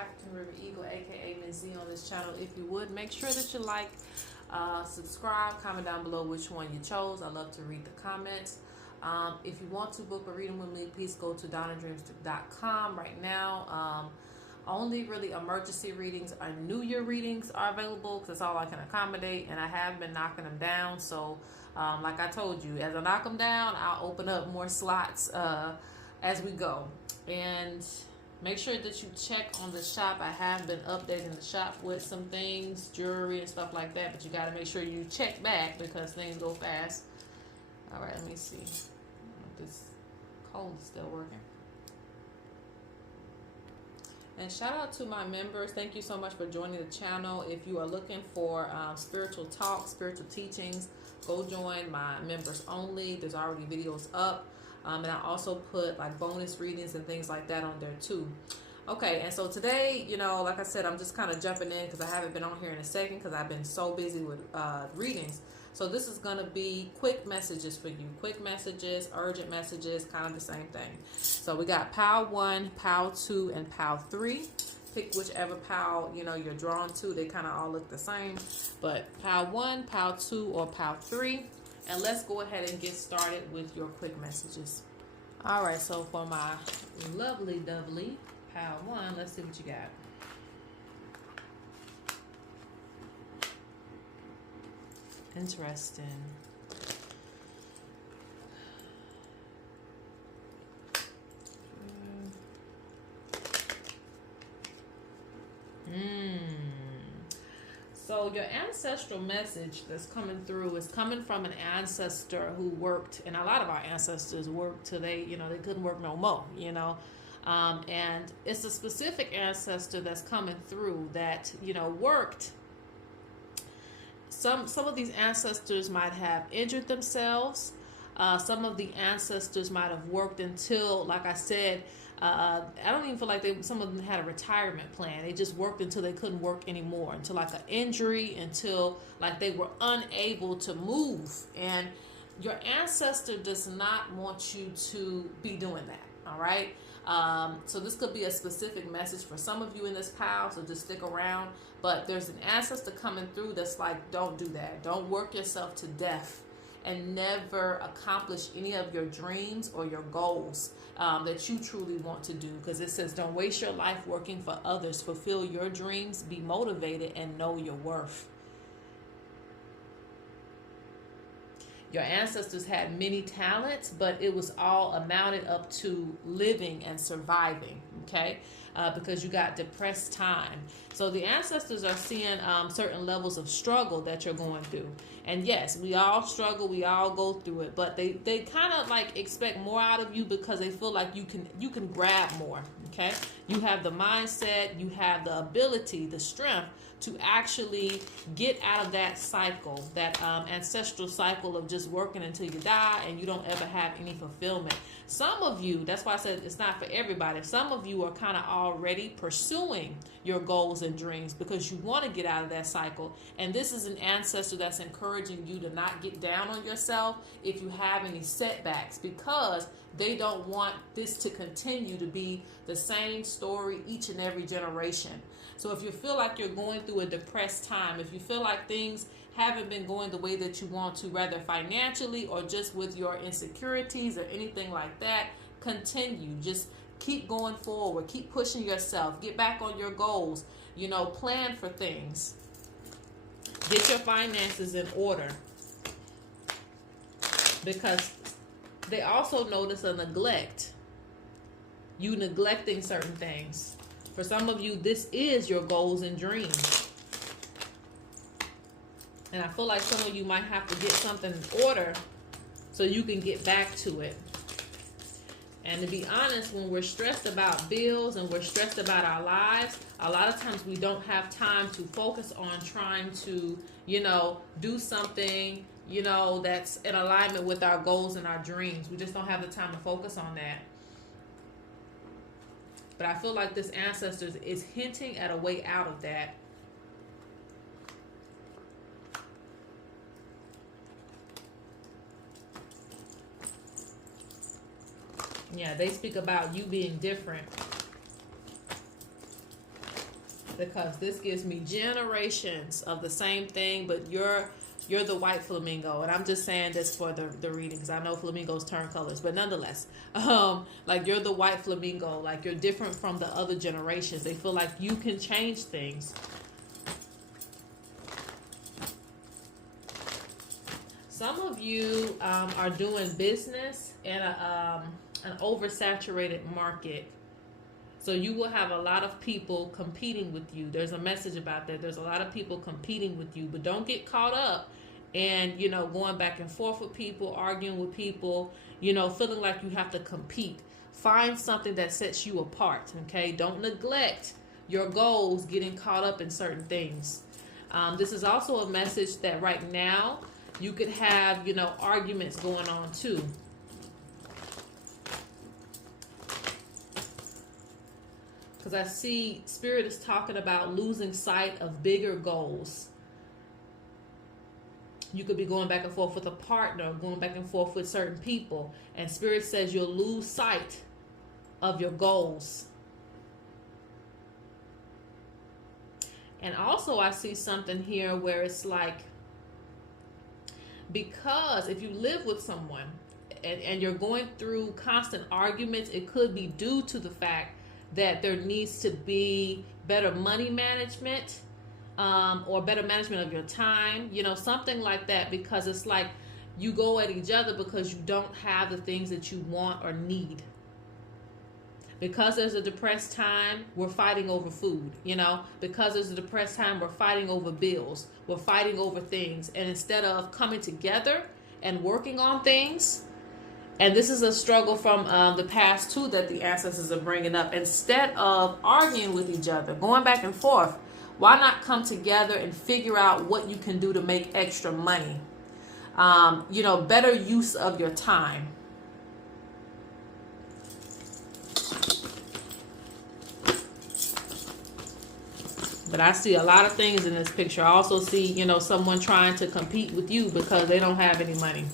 African River Eagle, aka Ms.Z on this channel. If you would, make sure that you like, subscribe, comment down below which one you chose. I love to read the comments. If you want to book a reading with me, please go to DonnaDreams.com right now. Only really emergency readings or New Year readings are available because that's all I can accommodate, and I have been knocking them down. So like I told you, as I knock them down, I'll open up more slots as we go. And make sure that you check on the shop. I have been updating the shop with some things, jewelry and stuff like that, but you got to make sure you check back because things go fast. All right, let me see. This code is still working. And shout out to my members. Thank you so much for joining the channel. If you are looking for spiritual talk, spiritual teachings, go join my members only. There's already videos up. And I also put like bonus readings and things like that on there too. Okay, and so today, you know, like I said, I'm just kind of jumping in because I haven't been on here in a second because I've been so busy with readings. So this is going to be quick messages for you. Quick messages, urgent messages, kind of the same thing. So we got pile 1, pile 2, and pile 3. Pick whichever pile, you know, you're drawn to. They kind of all look the same. But pile 1, pile 2, or pile 3. And let's go ahead and get started with your quick messages. All right, so for my lovely doubly, pile 1, let's see what you got. Interesting. So your ancestral message that's coming through is coming from an ancestor who worked, and a lot of our ancestors worked till they, you know, they couldn't work no more, you know. And it's a specific ancestor that's coming through that, you know, worked. Some of these ancestors might have injured themselves. Some of the ancestors might have worked until, like I said, I don't even feel like some of them had a retirement plan. They just worked until they couldn't work anymore, until like an injury, until like they were unable to move. And your ancestor does not want you to be doing that, all right? So this could be a specific message for some of you in this pile, so just stick around. But there's an ancestor coming through that's like, don't do that. Don't work yourself to death and never accomplish any of your dreams or your goals that you truly want to do. Because it says, don't waste your life working for others. Fulfill your dreams, be motivated, and know your worth. Your ancestors had many talents, but it was all amounted up to living and surviving, okay? Because you got depressed time. So the ancestors are seeing certain levels of struggle that you're going through. And yes, we all struggle, we all go through it, but they kind of like expect more out of you because they feel like you can grab more, okay? You have the mindset, you have the ability, the strength to actually get out of that cycle, that ancestral cycle of just working until you die and you don't ever have any fulfillment. Some of you, that's why I said it's not for everybody. Some of you are kind of already pursuing your goals and dreams because you want to get out of that cycle. And this is an ancestor that's encouraging you to not get down on yourself if you have any setbacks, because they don't want this to continue to be the same story each and every generation. So if you feel like you're going through a depressed time, if you feel like things haven't been going the way that you want to, whether financially or just with your insecurities or anything like that, continue. Just keep going forward. Keep pushing yourself. Get back on your goals. You know, plan for things. Get your finances in order. Because they also notice a neglect. You neglecting certain things. For some of you, this is your goals and dreams. And I feel like some of you might have to get something in order so you can get back to it. And to be honest, when we're stressed about bills and we're stressed about our lives, a lot of times we don't have time to focus on trying to, you know, do something, you know, that's in alignment with our goals and our dreams. We just don't have the time to focus on that. But I feel like this ancestor is hinting at a way out of that. Yeah, they speak about you being different. because this gives me generations of the same thing, but you're the white flamingo, and I'm just saying this for the reading because I know flamingos turn colors, but nonetheless, like you're the white flamingo, like you're different from the other generations. They feel like you can change things. Some of you are doing business in an oversaturated market. So you will have a lot of people competing with you. There's a message about that. There's a lot of people competing with you, but don't get caught up in, going back and forth with people, arguing with people, feeling like you have to compete. Find something that sets you apart, okay? Don't neglect your goals getting caught up in certain things. This is also a message that right now you could have, arguments going on too. Because I see Spirit is talking about losing sight of bigger goals. You could be going back and forth with a partner, going back and forth with certain people. And Spirit says you'll lose sight of your goals. And also I see something here where it's like, because if you live with someone and you're going through constant arguments, it could be due to the fact that there needs to be better money management, or better management of your time, something like that, because it's like you go at each other because you don't have the things that you want or need. Because there's a depressed time, we're fighting over food, because there's a depressed time, we're fighting over bills, we're fighting over things. And instead of coming together and working on things, and this is a struggle from the past too that the ancestors are bringing up. Instead of arguing with each other, going back and forth, why not come together and figure out what you can do to make extra money? Better use of your time. But I see a lot of things in this picture. I also see, someone trying to compete with you because they don't have any money.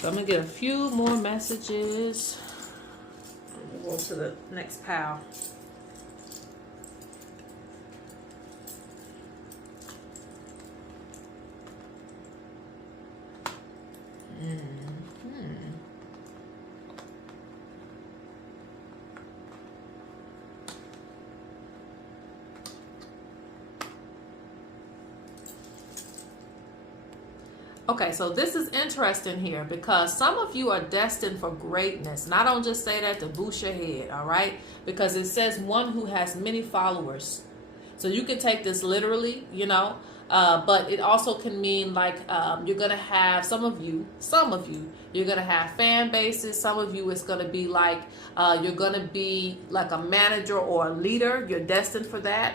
So I'm going to get a few more messages. We'll go to the next pile. Okay, so this is interesting here because some of you are destined for greatness. And I don't just say that to boost your head, all right? Because it says one who has many followers. So you can take this literally, but it also can mean like you're going to have some of you, you're going to have fan bases. Some of you, it's going to be like you're going to be like a manager or a leader. You're destined for that.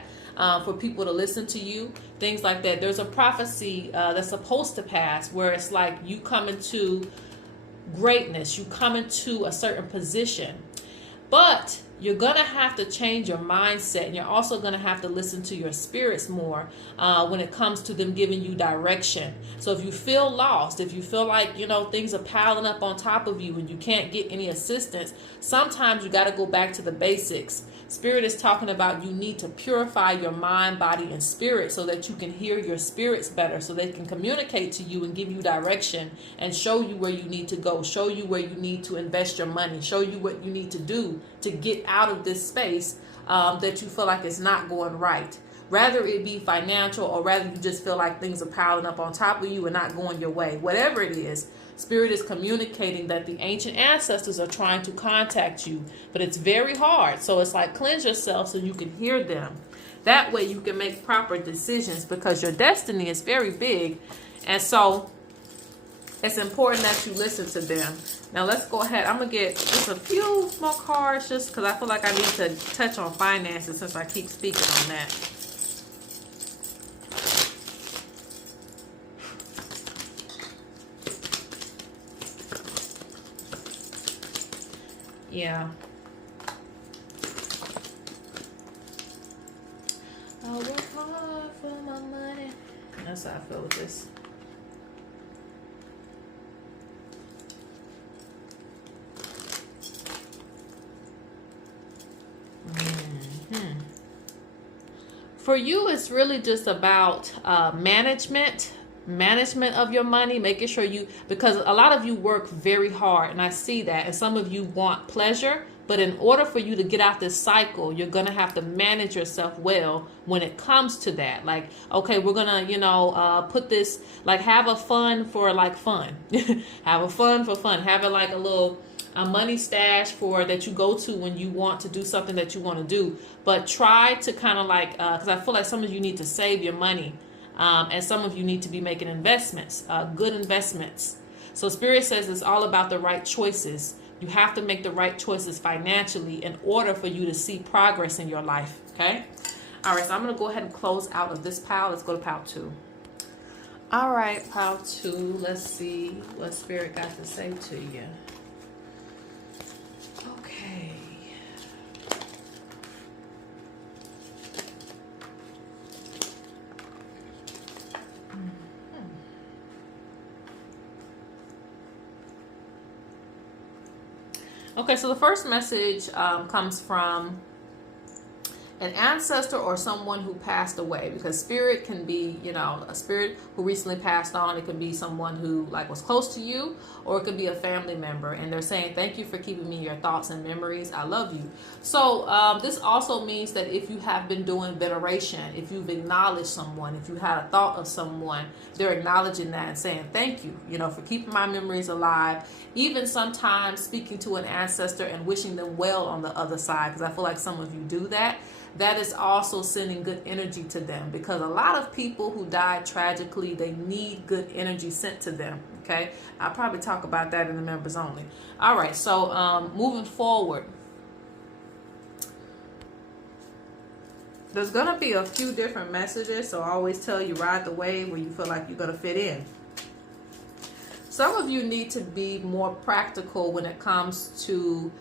For people to listen to you, things like that. There's a prophecy that's supposed to pass where it's like you come into greatness, you come into a certain position, but you're going to have to change your mindset, and you're also going to have to listen to your spirits more when it comes to them giving you direction. So if you feel lost, if you feel like, things are piling up on top of you and you can't get any assistance, sometimes you got to go back to the basics. Spirit is talking about you need to purify your mind, body, and spirit so that you can hear your spirits better, so they can communicate to you and give you direction and show you where you need to go, show you where you need to invest your money, show you what you need to do to get out of this space that you feel like is not going right. Rather it be financial, or rather you just feel like things are piling up on top of you and not going your way. Whatever it is, Spirit is communicating that the ancient ancestors are trying to contact you, but it's very hard. So it's like cleanse yourself so you can hear them. That way you can make proper decisions, because your destiny is very big. And so it's important that you listen to them. Now let's go ahead. I'm going to get just a few more cards just because I feel like I need to touch on finances since I keep speaking on that. Yeah. I work hard for my money. That's how I feel with this. For you, it's really just about management of your money, making sure you, because a lot of you work very hard, and I see that, and some of you want pleasure, but in order for you to get out this cycle, you're going to have to manage yourself well when it comes to that. Like, okay, we're going to, put this, like, have a fun for, like, fun. Have a fun for fun. Have it like a money stash for that you go to when you want to do something that you want to do. But try to kind of like, because I feel like some of you need to save your money. And some of you need to be making investments, good investments. So Spirit says it's all about the right choices. You have to make the right choices financially in order for you to see progress in your life. Okay? All right, so I'm going to go ahead and close out of this pile. Let's go to pile 2. All right, pile 2. Let's see what Spirit got to say to you. Okay. Okay, so the first message comes from an ancestor or someone who passed away, because spirit can be, a spirit who recently passed on. It could be someone who like was close to you, or it could be a family member, and they're saying, thank you for keeping me in your thoughts and memories. I love you. So this also means that if you have been doing veneration, if you've acknowledged someone, if you had a thought of someone, they're acknowledging that and saying thank you, for keeping my memories alive. Even sometimes speaking to an ancestor and wishing them well on the other side, because I feel like some of you do that. That is also sending good energy to them, because a lot of people who died tragically, they need good energy sent to them. Okay, I'll probably talk about that in the members only. All right, so moving forward, there's going to be a few different messages, so I always tell you, ride the wave where you feel like you're going to fit in. Some of you need to be more practical when it comes to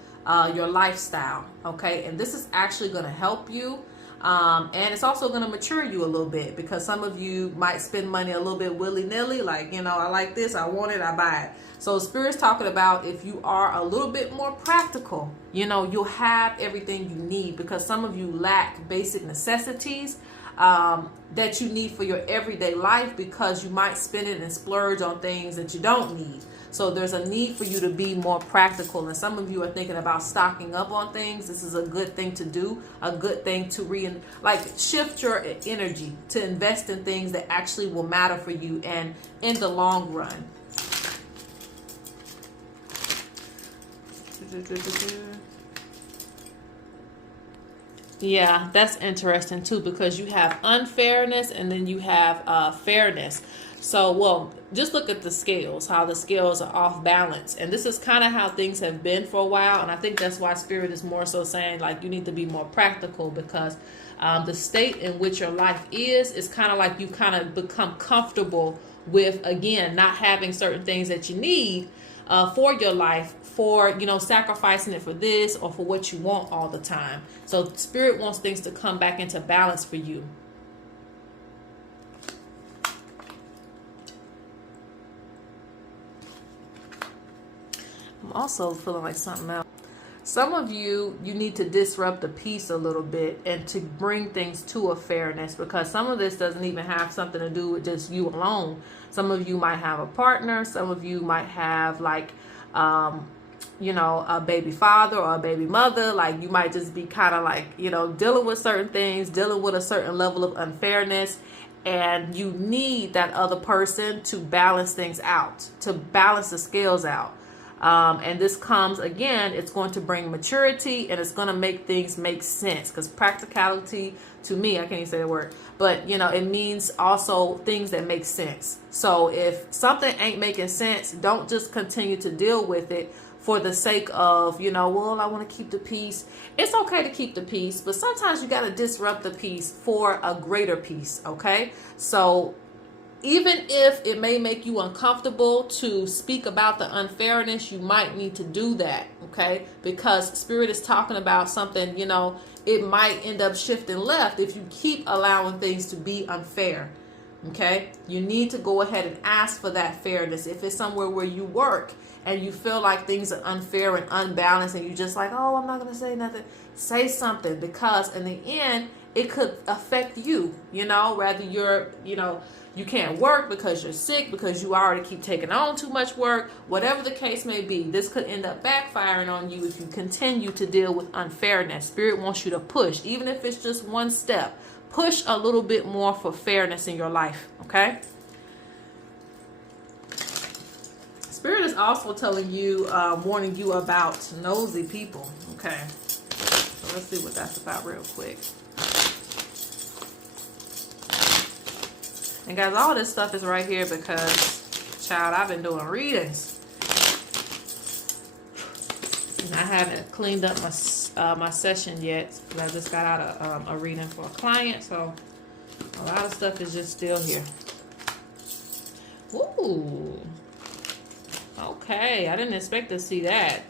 your lifestyle, okay? And this is actually going to help you, and it's also going to mature you a little bit, because some of you might spend money a little bit willy-nilly, like, I like this, I want it, I buy it. So Spirit's talking about if you are a little bit more practical, you'll have everything you need, because some of you lack basic necessities that you need for your everyday life, because you might spend it and splurge on things that you don't need. So there's a need for you to be more practical. And some of you are thinking about stocking up on things. This is a good thing to do, a good thing to shift your energy to invest in things that actually will matter for you and in the long run. Yeah, that's interesting too, because you have unfairness and then you have fairness. So, well, just look at the scales, how the scales are off balance. And this is kind of how things have been for a while. And I think that's why Spirit is more so saying, like, you need to be more practical, because the state in which your life is kind of like you kind of become comfortable with, again, not having certain things that you need for your life, for, sacrificing it for this or for what you want all the time. So Spirit wants things to come back into balance for you. I'm also feeling like something else. Some of you need to disrupt the peace a little bit and to bring things to a fairness, because some of this doesn't even have something to do with just you alone. Some of you might have a partner. Some of you might have a baby father or a baby mother. Like, you might just be kind of like, dealing with certain things, dealing with a certain level of unfairness. And you need that other person to balance things out, to balance the scales out. And this comes, again, it's going to bring maturity, and it's going to make things make sense, because practicality, to me, I can't even say the word, but it means also things that make sense. So if something ain't making sense, don't just continue to deal with it for the sake of, well, I want to keep the peace. It's okay to keep the peace, but sometimes you got to disrupt the peace for a greater peace. Okay. So even if it may make you uncomfortable to speak about the unfairness, you might need to do that, okay? Because Spirit is talking about something, it might end up shifting left if you keep allowing things to be unfair, okay? You need to go ahead and ask for that fairness. If it's somewhere where you work and you feel like things are unfair and unbalanced, and you're just like, oh, I'm not going to say nothing, say something, because in the end, it could affect you, whether you're, you can't work because you're sick, because you already keep taking on too much work, whatever the case may be. This could end up backfiring on you if you continue to deal with unfairness. Spirit wants you to push, even if it's just one step. Push a little bit more for fairness in your life, okay? Spirit is also telling you, warning you about nosy people, okay? So let's see what that's about real quick. And guys, all this stuff is right here because, child, I've been doing readings. And I haven't cleaned up my session yet because I just got out of a reading for a client. So a lot of stuff is just still here. Ooh. Okay, I didn't expect to see that.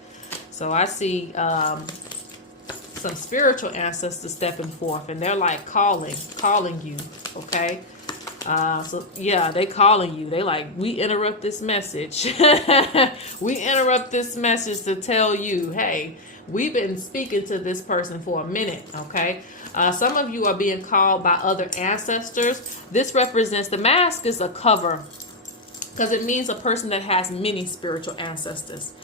So I see some spiritual ancestors stepping forth, and they're like calling you, okay? So yeah, they calling you. They like, we interrupt this message. We interrupt this message to tell you, hey, we've been speaking to this person for a minute, okay? Some of you are being called by other ancestors. This represents, the mask is a cover because it means a person that has many spiritual ancestors.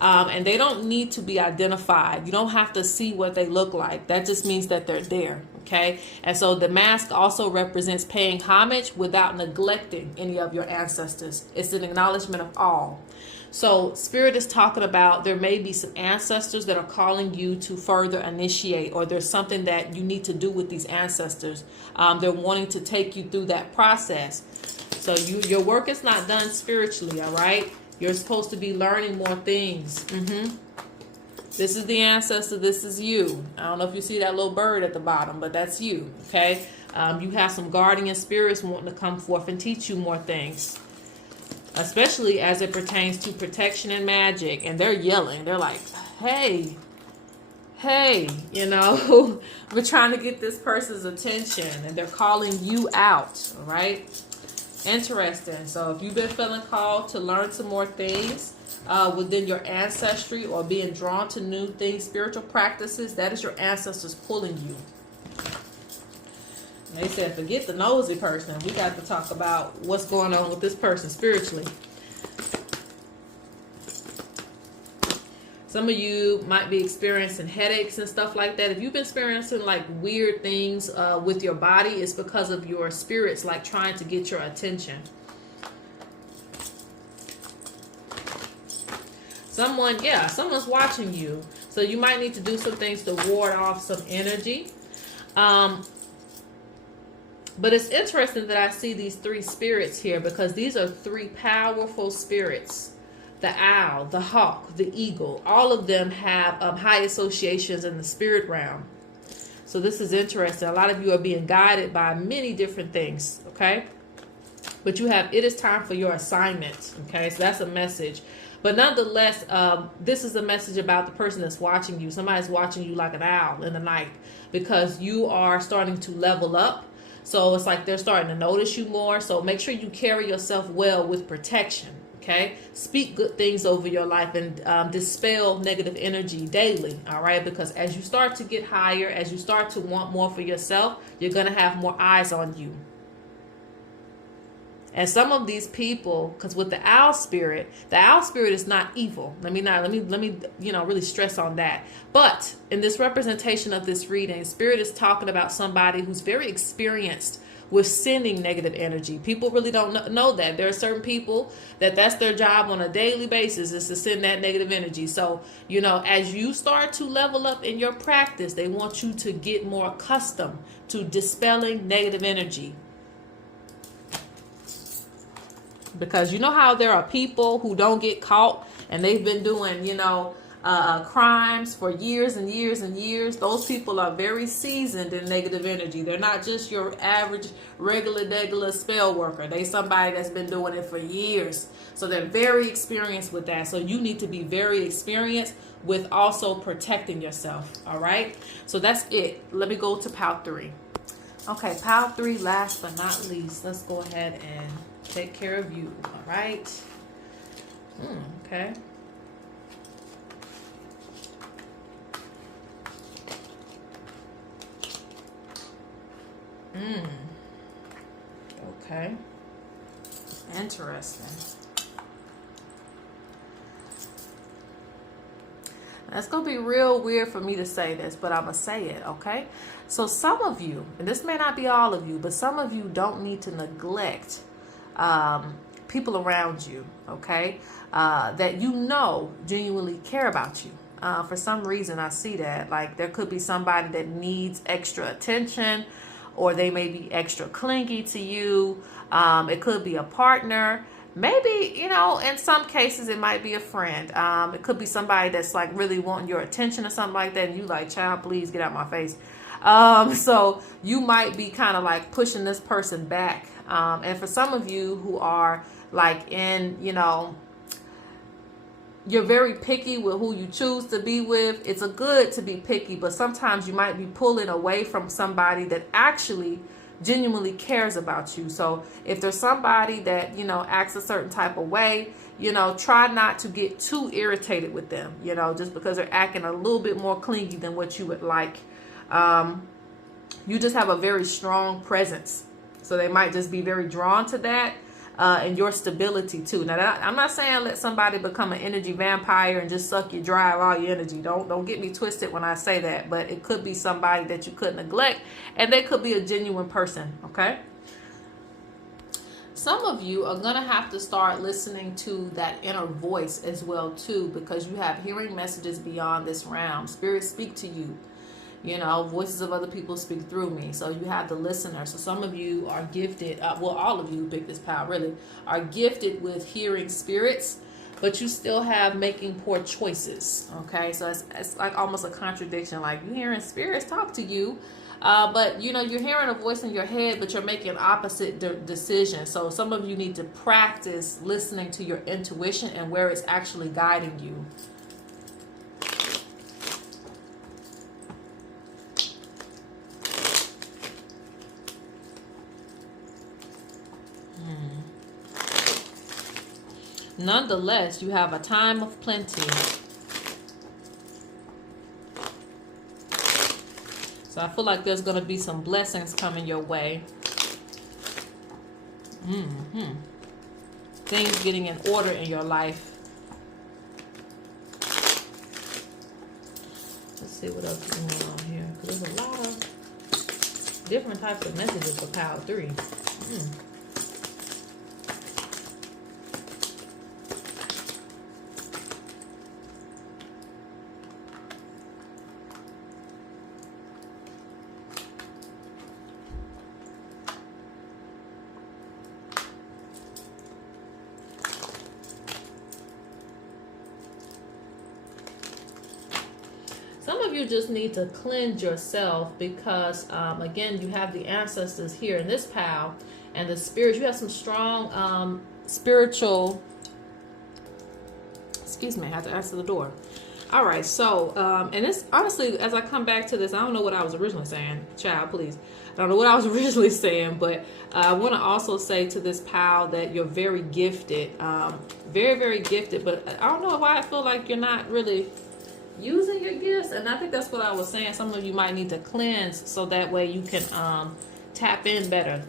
And they don't need to be identified. You don't have to see what they look like. That just means that they're there, okay? And so the mask also represents paying homage without neglecting any of your ancestors. It's an acknowledgement of all. So Spirit is talking about there may be some ancestors that are calling you to further initiate, or there's something that you need to do with these ancestors. They're wanting to take you through that process. So your work is not done spiritually, all right? You're supposed to be learning more things. This is the ancestor. This is you. I don't know if you see that little bird at the bottom, but that's you, okay? You have some guardian spirits wanting to come forth and teach you more things, especially as it pertains to protection and magic. And they're yelling. They're like, hey, we're trying to get this person's attention, and they're calling you out, all right? Interesting. So if you've been feeling called to learn some more things within your ancestry, or being drawn to new things, spiritual practices, that is your ancestors pulling you. And they said, forget the nosy person. We got to talk about what's going on with this person spiritually. Some of you might be experiencing headaches and stuff like that. If you've been experiencing like weird things with your body, it's because of your spirits like trying to get your attention. Someone's watching you. So you might need to do some things to ward off some energy. But it's interesting that I see these three spirits here, because these are three powerful spirits. The owl, the hawk, the eagle, all of them have high associations in the spirit realm. So this is interesting. A lot of you are being guided by many different things, okay? But it is time for your assignment, okay? So that's a message. But nonetheless, this is a message about the person that's watching you. Somebody's watching you like an owl in the night, because you are starting to level up. So it's like they're starting to notice you more. So make sure you carry yourself well with protection. Okay, speak good things over your life and dispel negative energy daily. All right, because as you start to get higher, as you start to want more for yourself, you're going to have more eyes on you. And some of these people, because with the owl spirit is not evil. Let me really stress on that. But in this representation of this reading, Spirit is talking about somebody who's very experienced with sending negative energy. People really don't know that. There are certain people that's their job on a daily basis, is to send that negative energy. So, as you start to level up in your practice, they want you to get more accustomed to dispelling negative energy. Because you know how there are people who don't get caught, and they've been doing, crimes for years and years and years. Those people are very seasoned in negative energy. They're not just your average regular spell worker. They somebody that's been doing it for years. So they're very experienced with that. So you need to be very experienced with also protecting yourself. All right. So that's it. Let me go to pile 3. Okay, pile 3, last but not least. Let's go ahead and take care of you. All right. Okay. Okay. Interesting. That's going to be real weird for me to say this, but I'm going to say it, okay? So some of you, and this may not be all of you, but some of you don't need to neglect people around you, okay? That you know genuinely care about you. For some reason, I see that. Like, there could be somebody that needs extra attention, or they may be extra clingy to you. It could be a partner. Maybe, you know, in some cases it might be a friend. It could be somebody that's like really wanting your attention or something like that, and you like, child, please get out my face. So you might be kind of like pushing this person back. And for some of you who are like in, you know, you're very picky with who you choose to be with. It's a good to be picky, but sometimes you might be pulling away from somebody that actually genuinely cares about you. So if there's somebody that, you know, acts a certain type of way, you know, try not to get too irritated with them, you know, just because they're acting a little bit more clingy than what you would like. You just have a very strong presence. So they might just be very drawn to that. And your stability too. Now, I'm not saying let somebody become an energy vampire and just suck you dry of all your energy. Don't get me twisted when I say that. But it could be somebody that you could neglect, and they could be a genuine person. Okay. Some of you are gonna have to start listening to that inner voice as well too, because you have hearing messages beyond this realm. Spirits speak to you. You know, voices of other people speak through me. So you have the listener. So some of you are gifted, well, all of you, Big This Power, really, are gifted with hearing spirits, but you still have making poor choices. Okay, so it's like almost a contradiction. Like, you hearing spirits talk to you, but, you know, you're hearing a voice in your head, but you're making opposite decisions. So some of you need to practice listening to your intuition and where it's actually guiding you. Nonetheless, you have a time of plenty. So I feel like there's going to be some blessings coming your way. Things getting in order in your life. Let's see what else is going on here. Because there's a lot of different types of messages for Power 3. Some of you just need to cleanse yourself because, again, you have the ancestors here in this pile and the spirits. You have some strong spiritual... Excuse me, I have to answer the door. All right, so, and this, honestly, as I come back to this, I don't know what I was originally saying. Child, please. I don't know what I was originally saying, but I want to also say to this pile that you're very gifted. Very, very gifted, but I don't know why I feel like you're not really using your gifts, and I think that's what I was saying. Some of you might need to cleanse so that way you can tap in better.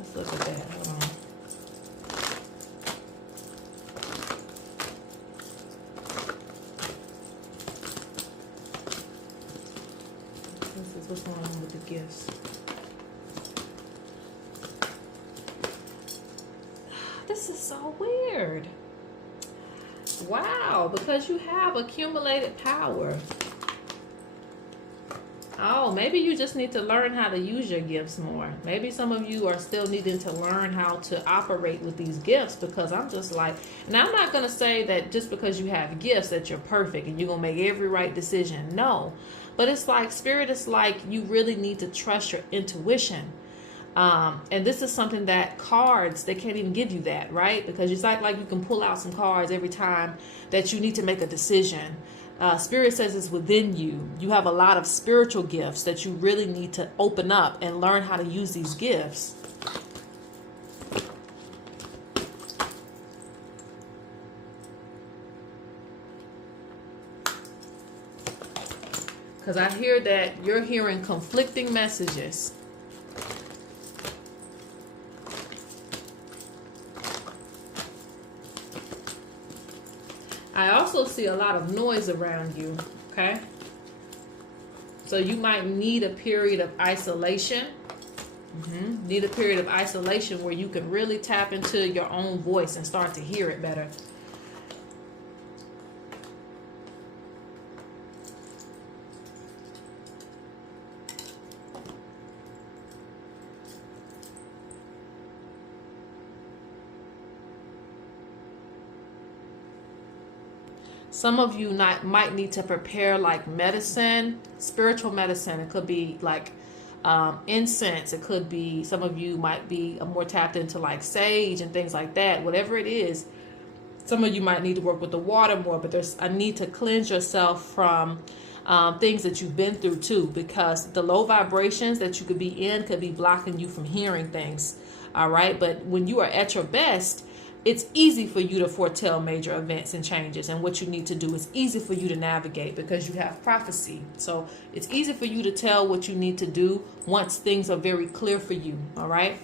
Let's look at that. Hold on. This is what's going on with the gifts. This is so weird. Wow, because you have accumulated power. Oh, maybe you just need to learn how to use your gifts more. Maybe some of you are still needing to learn how to operate with these gifts, because I'm just like, and I'm not going to say that just because you have gifts that you're perfect and you're going to make every right decision. No, but it's like, Spirit is like, you really need to trust your intuition. And this is something that cards, they can't even give you that, right? Because it's like you can pull out some cards every time that you need to make a decision. Spirit says it's within you. You have a lot of spiritual gifts that you really need to open up and learn how to use these gifts. Because I hear that you're hearing conflicting messages. I also see a lot of noise around you, okay? So you might need a period of isolation. Need a period of isolation where you can really tap into your own voice and start to hear it better. Some of you might need to prepare like medicine, spiritual medicine. It could be like incense. It could be, some of you might be more tapped into like sage and things like that. Whatever it is, some of you might need to work with the water more, but there's a need to cleanse yourself from things that you've been through too, because the low vibrations that you could be in could be blocking you from hearing things. All right. But when you are at your best, it's easy for you to foretell major events and changes, and what you need to do. It's easy for you to navigate because you have prophecy. So it's easy for you to tell what you need to do once things are very clear for you. All right.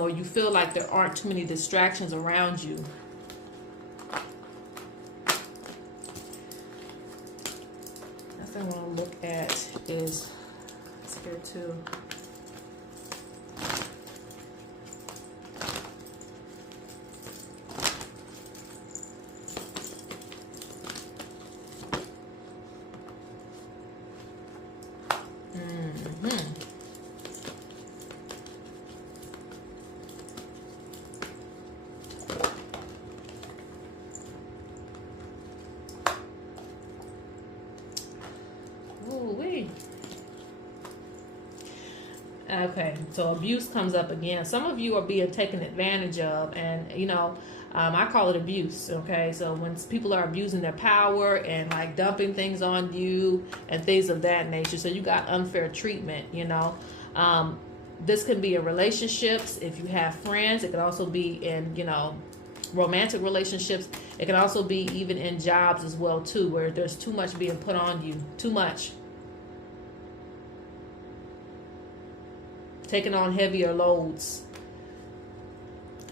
Or you feel like there aren't too many distractions around you. Next thing I want to look at is Spirit 2. Okay, so abuse comes up again. Some of you are being taken advantage of, and I call it abuse. Okay, so when people are abusing their power and like dumping things on you and things of that nature, so you got unfair treatment. This can be in relationships. If you have friends, it can also be in romantic relationships. It can also be even in jobs as well too, where there's too much being put on you, too much. Taking on heavier loads.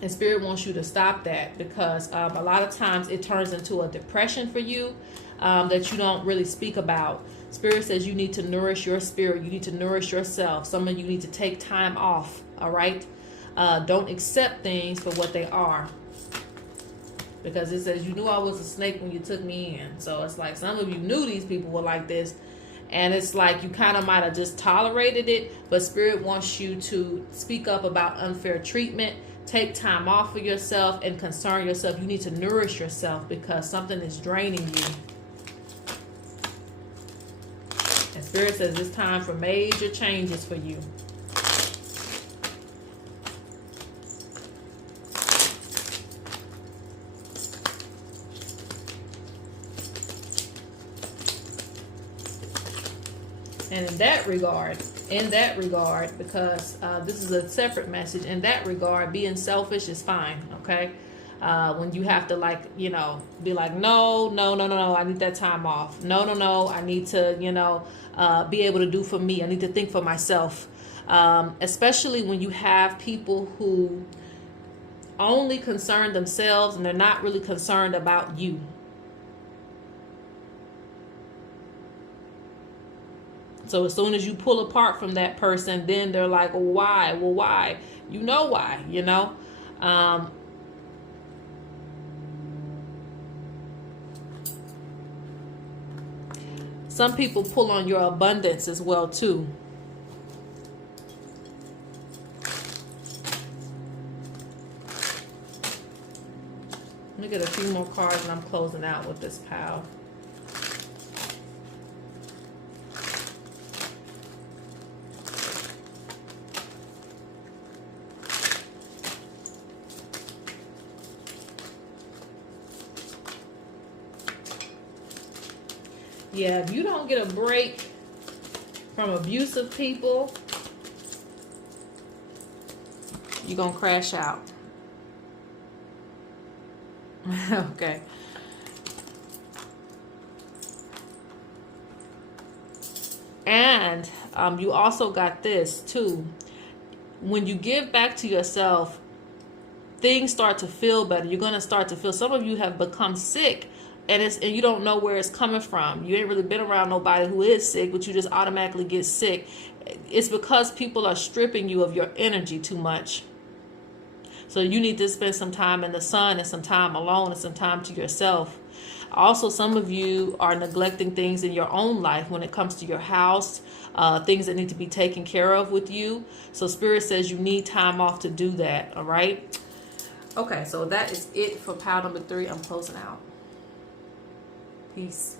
And Spirit wants you to stop that, because a lot of times it turns into a depression for you that you don't really speak about. Spirit says you need to nourish your spirit. You need to nourish yourself. Some of you need to take time off. All right. Don't accept things for what they are. Because it says you knew I was a snake when you took me in. So it's like some of you knew these people were like this. And it's like you kind of might have just tolerated it, but Spirit wants you to speak up about unfair treatment, take time off for yourself, and concern yourself. You need to nourish yourself because something is draining you. And Spirit says it's time for major changes for you. And in that regard, because this is a separate message, in that regard, being selfish is fine, okay? When you have to be like, no, I need that time off. No, I need to, be able to do for me. I need to think for myself. Especially when you have people who only concern themselves and they're not really concerned about you. So as soon as you pull apart from that person, then they're like, well, why? Well, why? You know why, Some people pull on your abundance as well, too. Let me get a few more cards and I'm closing out with this pile. Yeah, if you don't get a break from abusive people, you're going to crash out. Okay. And you also got this too. When you give back to yourself, things start to feel better. You're going to start to feel, some of you have become sick, and you don't know where it's coming from. You ain't really been around nobody who is sick, but you just automatically get sick. It's because people are stripping you of your energy too much. So you need to spend some time in the sun and some time alone and some time to yourself. Also, some of you are neglecting things in your own life when it comes to your house, things that need to be taken care of with you. So Spirit says you need time off to do that, all right? Okay, so that is it for pile number 3. I'm closing out. Peace.